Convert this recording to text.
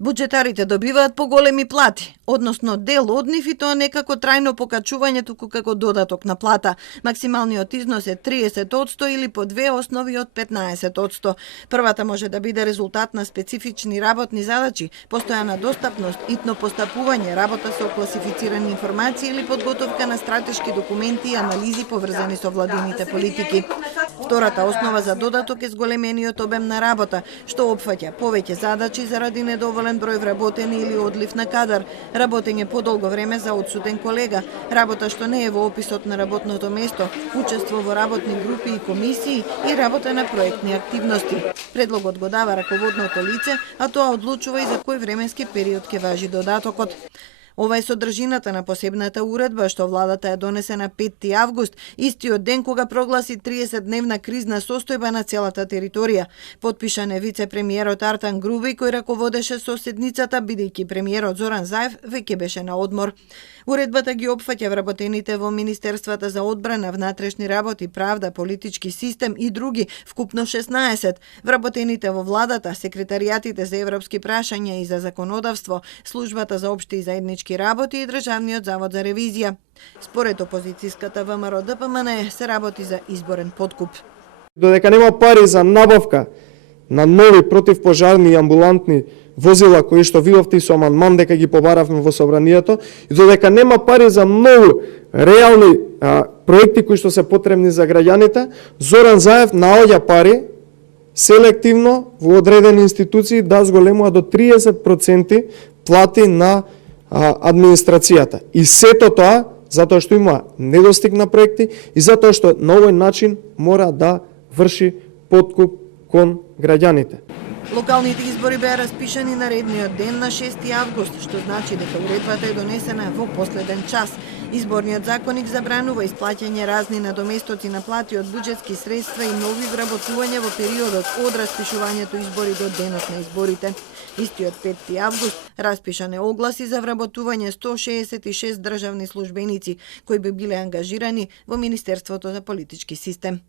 Буџетарите добиваат поголеми плати, односно дел од нив и тоа не како трајно покачување, туку како додаток на плата. Максималниот износ е 30% или по две основи од 15%. Првата може да биде резултат на специфични работни задачи, постојана достапност, итно постапување, работа со класифицирани информации или подготовка на стратешки документи и анализи поврзани со владините политики. Втората основа за додаток е зголемениот обем на работа, што опфаќа повеќе задачи заради недоволен број вработени или одлив на кадар, работење подолго време за одсутен колега, работа што не е во описот на работното место, учество во работни групи и комисии и работа на проектни активности. Предлогот го дава раководното лице, а тоа одлучува и за кој временски период ќе важи додатокот. Ова е содржината на посебната уредба што владата ја донесе на 5 август, истиот ден кога прогласи 30-дневна кризна состојба на целата територија. Потпишан е вице-премиерот Артан Груби, кој раководеше соседницата, бидејќи премиерот Зоран Заев веќе беше на одмор. Уредбата ги опфаќа вработените во Министерствата за одбрана, внатрешни работи, правда, политички систем и други, вкупно 16, вработените во владата, секретаријатите за европски прашања и за законодавство, службата за општи и заеднички работи и Државниот завод за ревизија. Според опозицијската ВМРО ДПМН се работи за изборен подкуп. Додека нема пари за набавка на нови противпожарни и амбулантни возила кои што видовте и со амандман дека ги побаравме во собранието, и додека нема пари за многу реални проекти кои што се потребни за граѓаните, Зоран Заев наоѓа пари селективно во одредени институции да зголемува до 30% плати на администрацијата. И сето тоа затоа што има недостиг на проекти и затоа што на овој начин мора да врши подкуп кон граѓаните. Локалните избори беа распишани наредниот ден на 6 август, што значи дека уредбата е донесена во последен час. Изборниот законник забранува исплаќање разни надоместоци на плати од буџетски средства и нови вработувања во периодот од распишувањето избори до денот на изборите. Истиот 5 август распишан е огласи за вработување 166 државни службеници кои би биле ангажирани во Министерството за политички систем.